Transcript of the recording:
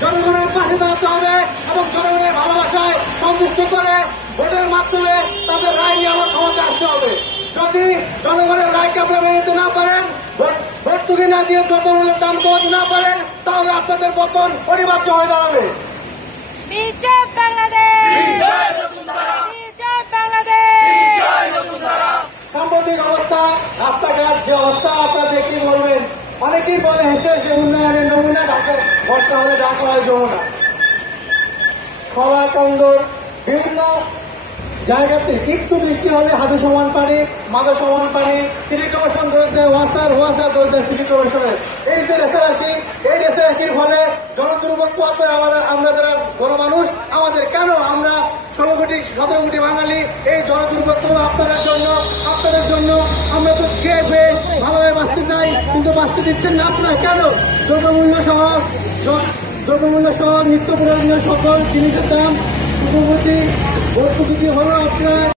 জনগণের পাশে দাঁড়াতে হবে এবং জনগণের ভালোবাসায় সন্তুষ্ট করে ভোটের মাধ্যমে তাদের রায় নিয়ে আমার ক্ষমতা আসতে হবে। যদি জনগণের রায়কে আপনারা মেনে নিতে না পারেন ভোট- ভর্তুকি না দিয়ে দ্রব্যমূল্যের দাম কমাতে না পারেন তাহলে আপনাদের পতন অনিবার্য হয়ে দাঁড়াবে। সাম্প্রতিক অবস্থা রাস্তাঘাট যে অবস্থা আপনারা দেখে বলবেন অনেকেই বলে হেসে হেসে উন্নয়নের বর্ষা হলে ঢাকা হয় যমুনা। কলাকান্দর বিভিন্ন জায়গাতে একটু বৃষ্টি হলে হাঁটু সমান পানি মাথা সমান পানি সিটি কমিশন দেয়, ওয়াসার ওয়াসা দোষ দেয় সিটি কমিশনের এই যে রেসারাশি এই রেসারাশির ফলে জনদুর্ভোগ পোয়াতে আমরা আমরা যারা গণমানুষ, আমাদের কেন আমরা ষোলো কোটি বাঙালি এই জনদুর্ভোগ আপনাদের জন্য আপনাদের জন্য? আমরা তো খেয়ে পেয়ে ভালোভাবে বাঁচতে চাই, কিন্তু বাঁচতে দিচ্ছেন না আপনারা কেন? দ্রব্যমূল্য সহ দ্রব্যমূল্য সহ নিত্য প্রয়োজনীয় সকল জিনিসের দাম পূর্ববর্তী ভর্তুকি হল আপনার